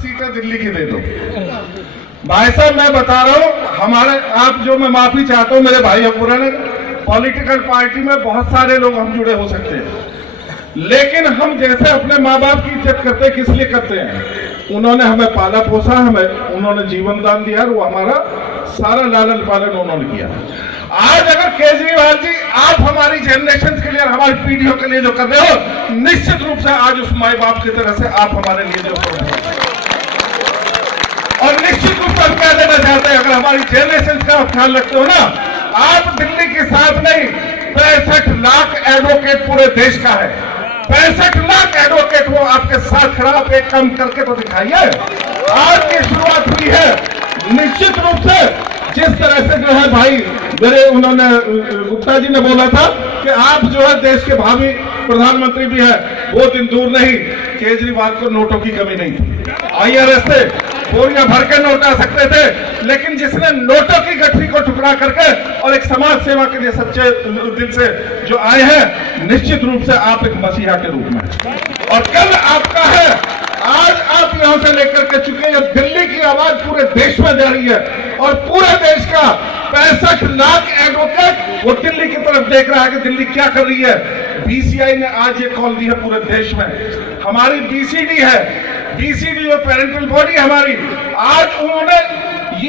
सीटें दिल्ली की दे दो। भाई साहब मैं बता रहा हूं, हमारे आप जो मैं माफी चाहता हूं मेरे भाई पुराने पॉलिटिकल पार्टी में बहुत सारे लोग हम जुड़े हो सकते हैं, लेकिन हम जैसे अपने माँ बाप की इज्जत करते हैं किस लिए करते हैं? उन्होंने हमें पाला पोसा, हमें उन्होंने जीवन दान दिया, वो हमारा सारा लालन पालन उन्होंने किया। आज अगर केजरीवाल जी आप हमारी जनरेशन के लिए, हमारी पीढ़ियों के लिए जो कर रहे हो, निश्चित रूप से आज उस माँ बाप की तरह से आप हमारे लिए जो कर रहे हो, और निश्चित रूप से हम क्या देना चाहते हैं, अगर हमारी जनरेशन का ख्याल रखते हो ना, आप दिल्ली के साथ नहीं, 65 लाख एडवोकेट पूरे देश का है, 65 लाख एडवोकेट वो आपके साथ खड़ा, आप एक काम करके तो दिखाइए। आज की शुरुआत हुई है, निश्चित रूप से जिस तरह से जो है भाई मेरे उन्होंने गुप्ता जी ने बोला था कि आप जो है देश के भावी प्रधानमंत्री भी है, वो दिन दूर नहीं, केजरीवाल को नोटों की कमी नहीं थी। IRS से बोरियां भर के नोट आ सकते थे, लेकिन जिसने नोटों की गठरी को टुकड़ा करके और एक समाज सेवा के लिए सच्चे दिल से जो आए हैं, निश्चित रूप से आप एक मसीहा के रूप में, और कल आपका है, आज आप यहां से लेकर के चुके हैं, दिल्ली की आवाज पूरे देश में जा रही है, और पूरे देश का 65 लाख एडवोकेट वो दिल्ली की तरफ देख रहा है कि दिल्ली क्या कर रही है। BCI ने आज ये कॉल दी है पूरे देश में, हमारी BCD है, BCD जो पेरेंटल बॉडी हमारी, आज उन्होंने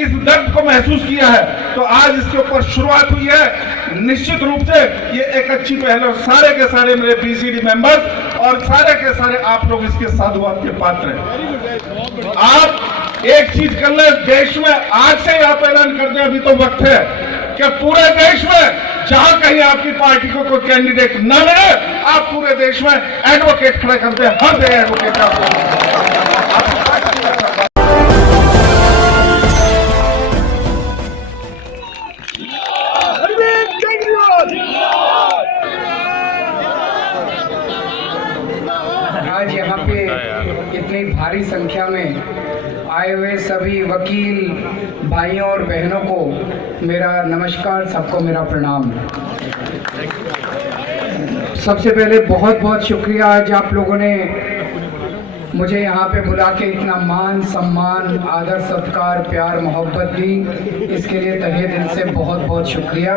इस दर्द को महसूस किया है, तो आज इसके ऊपर शुरुआत हुई है। निश्चित रूप से ये एक अच्छी पहल है, सारे के सारे मेरे BCD मेंबर्स और सारे के सारे आप लोग इसके साधुवाद के पात्र हैं। आप एक चीज कर ले, देश में आज से ही आप ऐलान कर दें, अभी तो वक्त है कि पूरे देश में जहां कहीं आपकी पार्टी को कोई कैंडिडेट न मिले, आप पूरे देश में एडवोकेट खड़े कर दें, हर जगह एडवोकेट आज यहाँ पे इतनी भारी संख्या में आए हुए सभी वकील भाइयों और बहनों को मेरा नमस्कार, सबको मेरा प्रणाम। सबसे पहले बहुत बहुत शुक्रिया, आज आप लोगों ने मुझे यहाँ पे बुला के इतना मान सम्मान आदर सत्कार प्यार मोहब्बत दी, इसके लिए तहे दिल से बहुत बहुत शुक्रिया।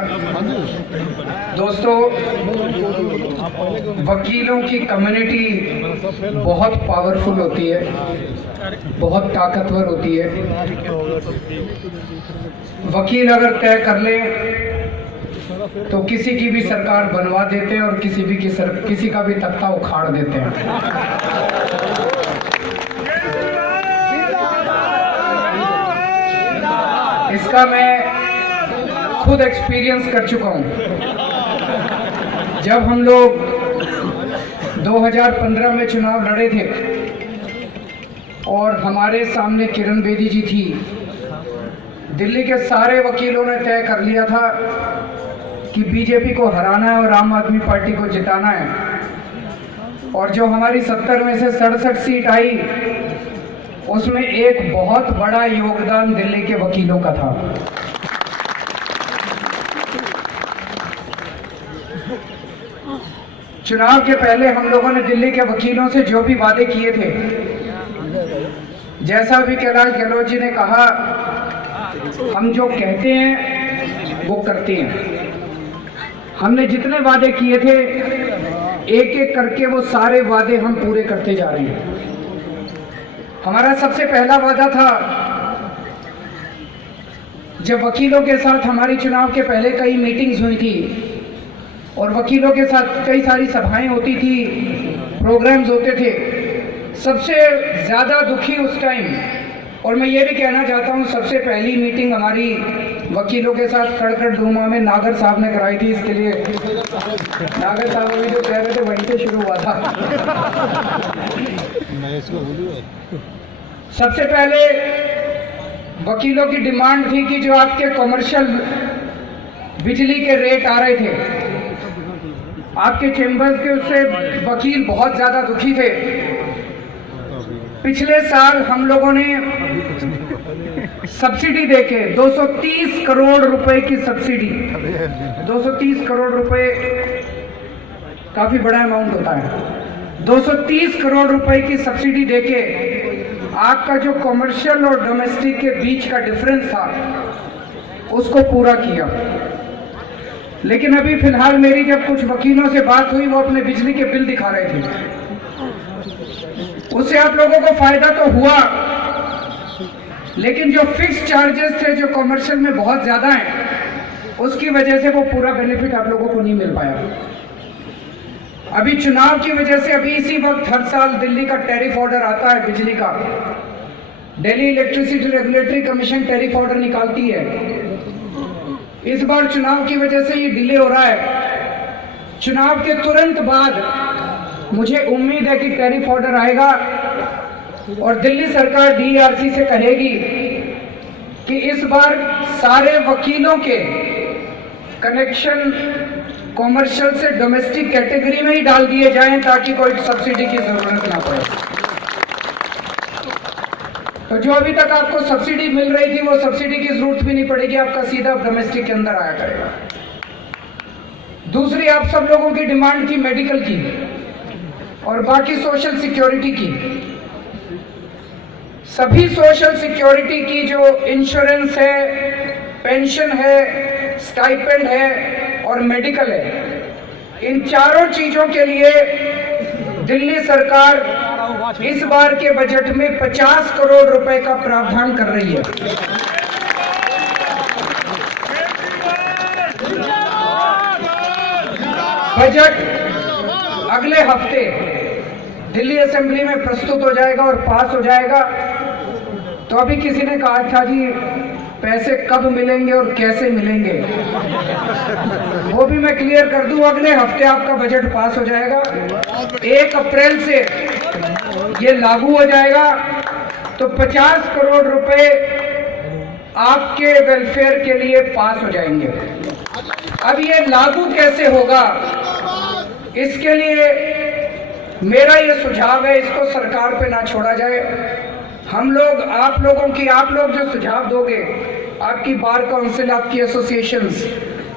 दोस्तों, वकीलों की कम्युनिटी बहुत पावरफुल होती है, बहुत ताकतवर होती है। वकील अगर तय कर ले तो किसी की भी सरकार बनवा देते हैं और किसी का भी तख्ता उखाड़ देते हैं। इसका मैं खुद एक्सपीरियंस कर चुका हूं। जब हम लोग 2015 में चुनाव लड़े थे और हमारे सामने किरण बेदी जी थी, दिल्ली के सारे वकीलों ने तय कर लिया था कि बीजेपी को हराना है और आम आदमी पार्टी को जिताना है, और जो हमारी 70 में से 67 सीट आई, उसमें एक बहुत बड़ा योगदान दिल्ली के वकीलों का था। चुनाव के पहले हम लोगों ने दिल्ली के वकीलों से जो भी वादे किए थे, जैसा भी कैलाश गहलोत जी ने कहा, हम जो कहते हैं वो करते हैं। हमने जितने वादे किए थे, एक एक करके वो सारे वादे हम पूरे करते जा रहे हैं। हमारा सबसे पहला वादा था, जब वकीलों के साथ हमारी चुनाव के पहले कई मीटिंग्स हुई थी और वकीलों के साथ कई सारी सभाएं होती थी, प्रोग्राम्स होते थे, सबसे ज़्यादा दुखी उस टाइम, और मैं ये भी कहना चाहता हूँ, सबसे पहली मीटिंग हमारी वकीलों के साथ कड़कड़ धूमा में नागर साहब ने कराई थी। इसके लिए नागर साहब अभी जो कह रहे थे वहीं से शुरू हुआ था। सबसे पहले वकीलों की डिमांड थी कि जो आपके कमर्शियल बिजली के रेट आ रहे थे आपके चेंबर्स के, उससे वकील बहुत ज़्यादा दुखी थे। पिछले साल हम लोगों ने सब्सिडी देके 230 करोड़ रुपए की सब्सिडी, 230 करोड़ रुपए काफी बड़ा अमाउंट होता है, 230 करोड़ रुपए की सब्सिडी देके आपका जो कमर्शियल और डोमेस्टिक के बीच का डिफरेंस था उसको पूरा किया। लेकिन अभी फिलहाल मेरी जब कुछ वकीलों से बात हुई, वो अपने बिजली के बिल दिखा रहे थे, उससे आप लोगों को फायदा तो हुआ, लेकिन जो फिक्स चार्जेस थे जो कमर्शियल में बहुत ज्यादा हैं, उसकी वजह से वो पूरा बेनिफिट आप लोगों को नहीं मिल पाया। अभी चुनाव की वजह से अभी इसी वक्त हर साल दिल्ली का टैरिफ ऑर्डर आता है बिजली का, Delhi electricity regulatory commission tariff order निकालती है। इस बार चुनाव की वजह से ये डिले हो रहा है। चुनाव के तुरंत बाद मुझे उम्मीद है कि टैरिफ ऑर्डर आएगा और दिल्ली सरकार डीआरसी से कहेगी कि इस बार सारे वकीलों के कनेक्शन कॉमर्शियल से डोमेस्टिक कैटेगरी में ही डाल दिए जाएं, ताकि कोई सब्सिडी की जरूरत ना पड़े। तो जो अभी तक आपको सब्सिडी मिल रही थी, वो सब्सिडी की जरूरत भी नहीं पड़ेगी, आपका सीधा डोमेस्टिक के अंदर आया करेगा। दूसरी, आप सब लोगों की डिमांड थी मेडिकल की और बाकी सोशल सिक्योरिटी की। सभी सोशल सिक्योरिटी की जो इंश्योरेंस है, पेंशन है, स्टाइपेंड है और मेडिकल है, इन चारों चीजों के लिए दिल्ली सरकार इस बार के बजट में 50 करोड़ रुपए का प्रावधान कर रही है। बजट अगले हफ्ते दिल्ली असेंबली में प्रस्तुत हो जाएगा और पास हो जाएगा। तो अभी किसी ने कहा था जी पैसे कब मिलेंगे और कैसे मिलेंगे, वो भी मैं क्लियर कर दूं, अगले हफ्ते आपका बजट पास हो जाएगा। 1 अप्रैल से ये लागू हो जाएगा। तो 50 करोड़ रुपए आपके वेलफेयर के लिए पास हो जाएंगे। अब ये लागू कैसे होगा, इसके लिए मेरा ये सुझाव है, इसको सरकार पे ना छोड़ा जाए। हम लोग, आप लोग जो सुझाव दोगे, आपकी बार काउंसिल, आपकी एसोसिएशंस,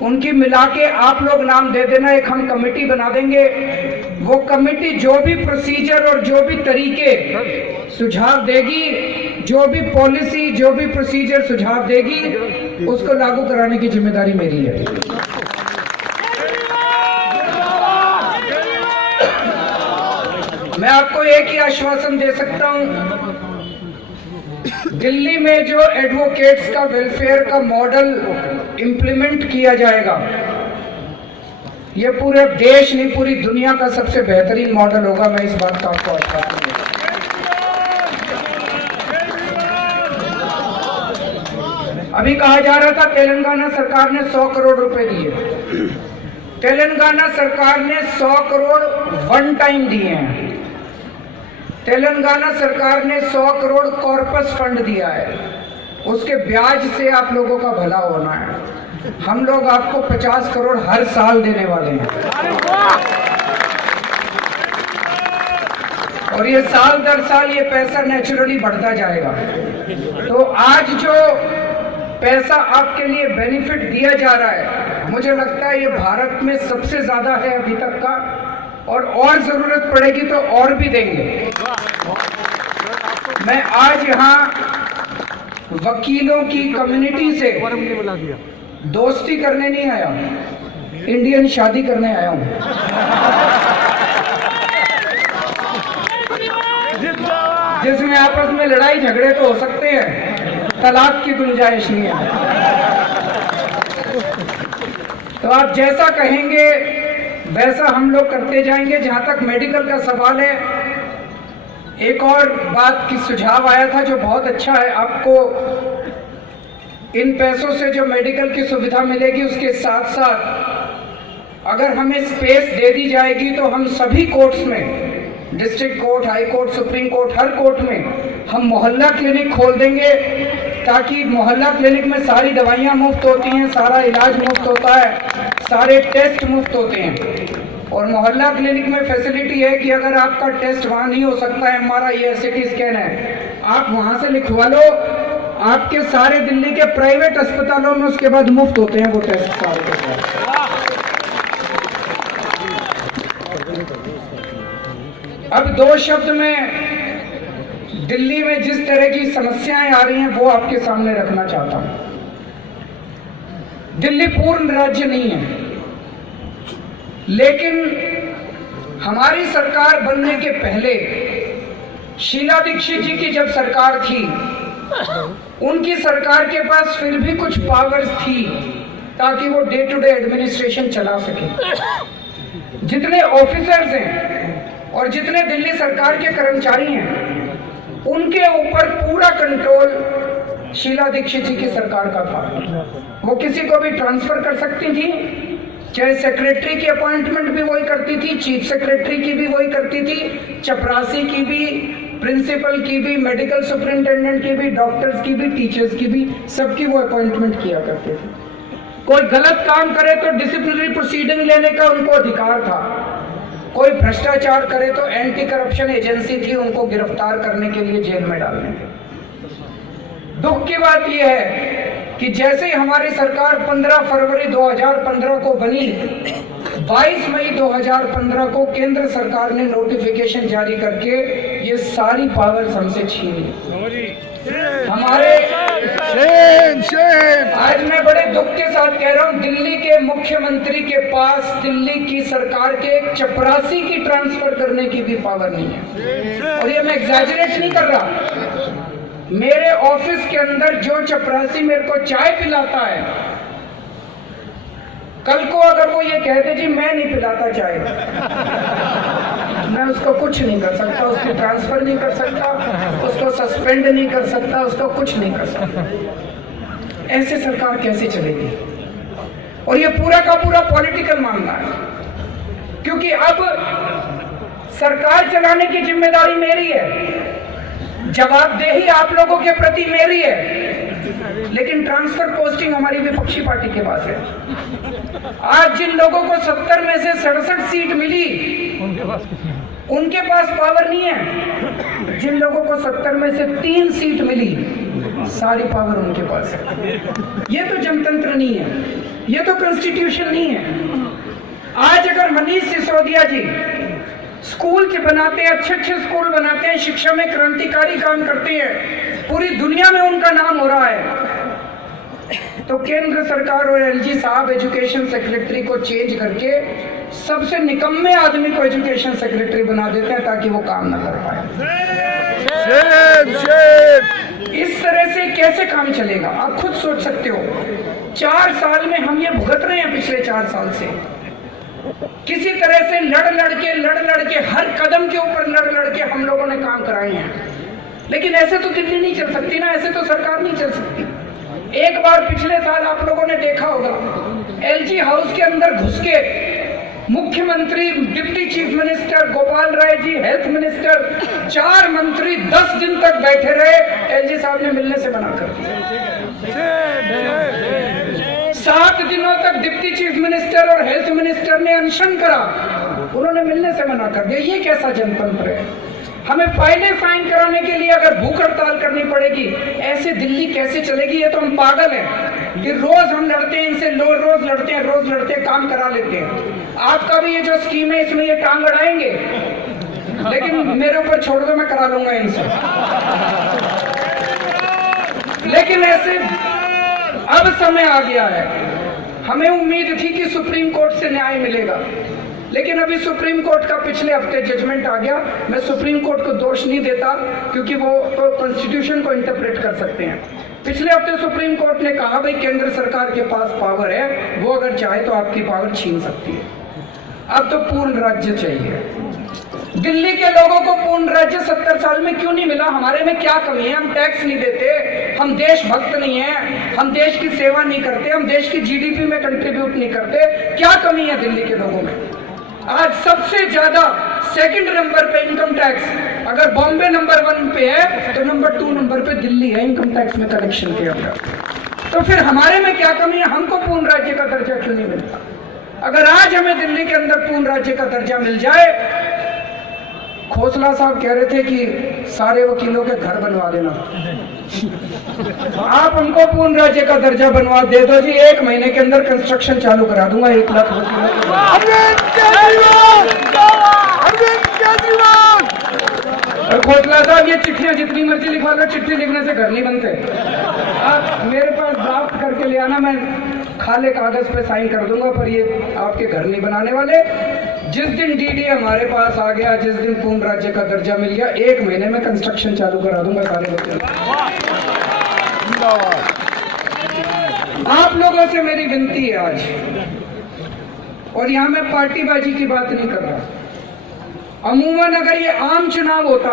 उनकी मिला के आप लोग नाम दे देना, एक हम कमेटी बना देंगे। वो कमेटी जो भी प्रोसीजर और जो भी तरीके सुझाव देगी, जो भी पॉलिसी, जो भी प्रोसीजर सुझाव देगी, उसको लागू कराने की जिम्मेदारी मेरी है। मैं आपको एक ही आश्वासन दे सकता हूं, दिल्ली में जो एडवोकेट्स का वेलफेयर का मॉडल इंप्लीमेंट किया जाएगा, ये पूरे देश नहीं पूरी दुनिया का सबसे बेहतरीन मॉडल होगा। मैं इस बात का आपको आश्वासन देता हूं। अभी कहा जा रहा था तेलंगाना सरकार ने 100 करोड़ रुपए दिए। तेलंगाना सरकार ने 100 करोड़ वन टाइम दिए हैं। तेलंगाना सरकार ने 100 करोड़ कॉर्पस फंड दिया है, उसके ब्याज से आप लोगों का भला होना है। हम लोग आपको 50 करोड़ हर साल देने वाले हैं और ये साल दर साल ये पैसा नेचुरली बढ़ता जाएगा। तो आज जो पैसा आपके लिए बेनिफिट दिया जा रहा है, मुझे लगता है ये भारत में सबसे ज्यादा है अभी तक का, और जरूरत पड़ेगी तो और भी देंगे। मैं आज यहाँ वकीलों की कम्युनिटी से दोस्ती करने नहीं आया, इंडियन शादी करने आया हूँ। जिसमें आपस में लड़ाई झगड़े तो हो सकते हैं, तलाक की गुंजाइश नहीं है। तो आप जैसा कहेंगे वैसा हम लोग करते जाएंगे। जहां तक मेडिकल का सवाल है, एक और बात की सुझाव आया था जो बहुत अच्छा है। आपको इन पैसों से जो मेडिकल की सुविधा मिलेगी, उसके साथ साथ अगर हमें स्पेस दे दी जाएगी तो हम सभी कोर्ट्स में, district court, high court, supreme court, हर कोर्ट में हम मोहल्ला क्लिनिक खोल देंगे, ताकि मोहल्ला क्लिनिक में सारी दवाइयाँ मुफ्त होती हैं, सारा इलाज मुफ्त होता है, सारे टेस्ट मुफ्त होते हैं। और मोहल्ला क्लिनिक में फैसिलिटी है कि अगर आपका टेस्ट वहाँ नहीं हो सकता है, MRI है, CT स्कैन है, आप वहाँ से लिखवा लो, आपके सारे दिल्ली के प्राइवेट अस्पतालों में उसके बाद मुफ्त होते हैं वो टेस्ट सारे के सारे। अब 2 शब्द में दिल्ली में जिस तरह की समस्याएं आ रही हैं वो आपके सामने रखना चाहता हूं। दिल्ली पूर्ण राज्य नहीं है, लेकिन हमारी सरकार बनने के पहले शीला दीक्षित जी की जब सरकार थी, उनकी सरकार के पास फिर भी कुछ पावर्स थी ताकि वो डे टू डे एडमिनिस्ट्रेशन चला सके। जितने ऑफिसर्स हैं और जितने दिल्ली सरकार के कर्मचारी हैं, उनके ऊपर पूरा कंट्रोल शीला दीक्षित जी की सरकार का था। वो किसी को भी ट्रांसफर कर सकती थी, चाहे सेक्रेटरी की अपॉइंटमेंट भी वही करती थी, चीफ सेक्रेटरी की भी वही करती थी, चपरासी की भी, प्रिंसिपल की भी, मेडिकल सुपरिंटेंडेंट की भी, डॉक्टर्स की भी, टीचर्स की भी, सबकी वो अपॉइंटमेंट किया करते थे। कोई गलत काम करे तो डिसिप्लिनरी प्रोसीडिंग लेने का उनको अधिकार था। कोई भ्रष्टाचार करे तो एंटी करप्शन एजेंसी थी, उनको गिरफ्तार करने के लिए जेल में डालने के। दुख की बात यह है कि जैसे ही हमारी सरकार 15 फरवरी 2015 को बनी, 22 मई 2015 को केंद्र सरकार ने नोटिफिकेशन जारी करके ये सारी पावर्स हमसे छीन ली। हमारे आज मैं बड़े दुख के साथ कह रहा हूं, दिल्ली के मुख्यमंत्री के पास दिल्ली की सरकार के एक चपरासी की ट्रांसफर करने की भी पावर नहीं है। और ये मैं एग्जैजरेट नहीं कर रहा। मेरे ऑफिस के अंदर जो चपरासी मेरे को चाय पिलाता है, कल को अगर वो ये कहते जी मैं नहीं पिलाता चाय, मैं उसको कुछ नहीं कर सकता, उसकी ट्रांसफर नहीं कर सकता, उसको सस्पेंड नहीं कर सकता, उसको कुछ नहीं कर सकता। ऐसे सरकार कैसे चलेगी? और ये पूरा का पूरा पॉलिटिकल मामला है, क्योंकि अब सरकार चलाने की जिम्मेदारी मेरी है, जवाबदेही आप लोगों के प्रति मेरी है, लेकिन ट्रांसफर पोस्टिंग हमारी विपक्षी पार्टी के पास है। आज जिन लोगों को 70 में से 67 सीट मिली, उनके पास पावर नहीं है। जिन लोगों को 70 में से 3 सीट मिली, सारी पावर उनके पास है। ये तो जनतंत्र नहीं है, ये तो कॉन्स्टिट्यूशन नहीं है। आज अगर मनीष सिसोदिया जी स्कूल बनाते हैं, अच्छे अच्छे स्कूल बनाते हैं, शिक्षा में क्रांतिकारी काम करते हैं, पूरी दुनिया में उनका नाम हो रहा है, तो केंद्र सरकार और एलजी साहब एजुकेशन सेक्रेटरी को चेंज करके सबसे निकम्मे आदमी को एजुकेशन सेक्रेटरी बना देते हैं ताकि वो काम ना कर पाए। इस तरह से कैसे काम चलेगा? आप खुद सोच सकते हो। 4 साल में हम ये भुगत रहे हैं, पिछले 4 साल से किसी तरह से लड़ के हर कदम के ऊपर लड़ के हम लोगों ने काम कराए हैं। लेकिन ऐसे तो दिल्ली नहीं चल सकती ना, ऐसे तो सरकार नहीं चल सकती। एक बार पिछले साल आप लोगों ने देखा होगा, एलजी हाउस के अंदर घुस के मुख्यमंत्री, deputy chief minister Gopal Rai ji, health minister, 4 मंत्री 10 दिन तक बैठे रहे। एलजी साहब ने मिलने से मना कर दिया। 7 दिनों तक डिप्टी चीफ मिनिस्टर और हेल्थ मिनिस्टर ने अनशन करा, उन्होंने मिलने से मना कर दिया। ये कैसा जनतंत्र है? हमें फाइलें साइन कराने के लिए अगर भूख हड़ताल करनी पड़ेगी, ऐसे दिल्ली कैसे चलेगी? ये तो हम पागल हैं कि रोज हम लड़ते हैं इनसे, रोज लड़ते हैं, काम करा लेते हैं। आपका भी ये जो स्कीम है, इसमें ये टांग अड़ाएंगे, लेकिन मेरे ऊपर छोड़ दो, मैं करा लूंगा इनसे। लेकिन ऐसे अब समय आ गया है, हमें उम्मीद थी कि सुप्रीम कोर्ट से न्याय मिलेगा, लेकिन अभी सुप्रीम कोर्ट का पिछले हफ्ते जजमेंट आ गया। मैं सुप्रीम कोर्ट को दोष नहीं देता, क्योंकि वो तो कॉन्स्टिट्यूशन को इंटरप्रेट कर सकते हैं। पिछले हफ्ते सुप्रीम कोर्ट ने कहा भाई केंद्र सरकार के पास पावर है, वो अगर चाहे तो आपकी पावर छीन सकती है। अब तो पूर्ण राज्य चाहिए। दिल्ली के लोगों को पूर्ण राज्य 70 साल में क्यों नहीं मिला? हमारे में क्या कमी है? हम टैक्स नहीं देते, हम देशभक्त नहीं है, हम देश की सेवा नहीं करते, हम देश की जीडीपी में कंट्रीब्यूट नहीं करते। क्या कमी है दिल्ली के लोगों में? आज सबसे ज्यादा सेकंड नंबर पे इनकम टैक्स, अगर बॉम्बे नंबर 1 पे है तो नंबर 2 नंबर पे दिल्ली है इनकम टैक्स में कलेक्शन के अंदर। तो फिर हमारे में क्या कमी है? हमको पूर्ण राज्य का दर्जा क्यों नहीं मिलता? अगर आज हमें दिल्ली के अंदर पूर्ण राज्य का दर्जा मिल जाए, खोसला साहब कह रहे थे कि सारे वकीलों के घर बनवा देना, आप हमको पूर्ण राज्य का दर्जा बनवा दे दो जी, 1 महीने के अंदर कंस्ट्रक्शन चालू करा दूंगा 1 लाख वकीलों के। और खोसला साहब ये चिट्ठियां जितनी मर्जी लिखवा लो, चिट्ठी लिखने से घर नहीं बनते। आप मेरे पास ड्राफ्ट करके ले आना, मैं खाले कागज पे साइन कर दूंगा, पर ये आपके घर नहीं बनाने वाले। जिस दिन डीडी हमारे पास आ गया, जिस दिन पूर्ण राज्य का दर्जा मिल गया, 1 महीने में कंस्ट्रक्शन चालू करा दूंगा सारे लोग। आप लोगों से मेरी विनती है आज, और यहां मैं पार्टीबाजी की बात नहीं कर रहा। अमूमन अगर ये आम चुनाव होता,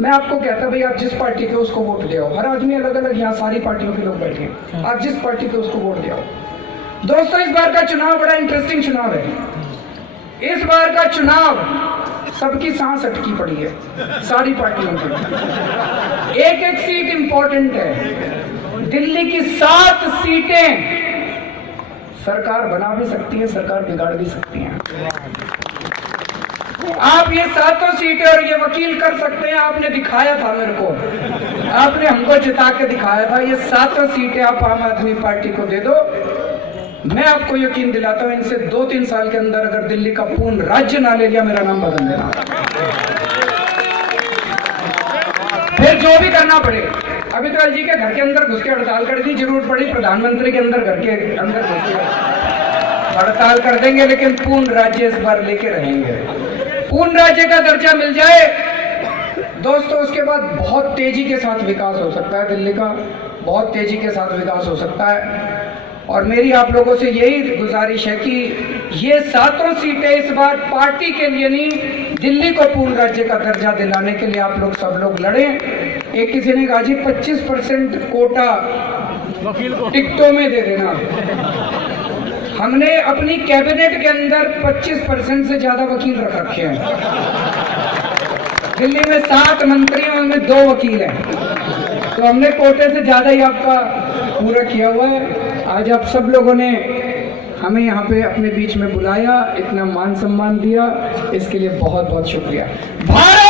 मैं आपको कहता भाई आप जिस पार्टी के उसको वोट दे आओ। हर आदमी अलग अलग, यहाँ सारी पार्टियों के लोग बैठे हैं, आप जिस पार्टी के उसको वोट दे आओ। दोस्तों, इस बार का चुनाव बड़ा इंटरेस्टिंग चुनाव है। इस बार का चुनाव सबकी सांस अटकी पड़ी है, सारी पार्टियों की। एक एक सीट इंपॉर्टेंट है। दिल्ली की 7 सीटें सरकार बना भी सकती है, सरकार बिगाड़ भी सकती है। आप ये 7 सीटें और ये वकील कर सकते हैं। आपने दिखाया था मेरे को, आपने हमको जिता के दिखाया था। ये 7 सीटें आप आम आदमी पार्टी को दे दो, मैं आपको यकीन दिलाता हूं इनसे 2-3 साल के अंदर अगर दिल्ली का पूर्ण राज्य ना ले लिया, मेरा नाम बदल देना। फिर जो भी करना पड़े। अभी तो एलजी के घर के अंदर घुस के हड़ताल कर दी, जरूरत पड़ी प्रधानमंत्री के अंदर घर के अंदर घुस के हड़ताल कर देंगे, लेकिन पूर्ण राज्य इस बार लेके रहेंगे। पूर्ण राज्य का दर्जा मिल जाए दोस्तों, उसके बाद बहुत तेजी के साथ विकास हो सकता है दिल्ली का, बहुत तेजी के साथ विकास हो सकता है। और मेरी आप लोगों से यही गुजारिश है कि ये 7 सीटें इस बार पार्टी के लिए नहीं, दिल्ली को पूर्ण राज्य का दर्जा दिलाने के लिए आप लोग सब लोग लड़ें। एक किसी ने कहा जी 25% कोटा टिकटों में दे देना। हमने अपनी कैबिनेट के अंदर 25% से ज्यादा वकील रख रखे हैं। दिल्ली में 7 मंत्रियों में 2 वकील हैं, तो हमने कोटे से ज्यादा ही आपका पूरा किया हुआ है। आज आप सब लोगों ने हमें यहाँ पे अपने बीच में बुलाया, इतना मान सम्मान दिया, इसके लिए बहुत बहुत शुक्रिया। भारत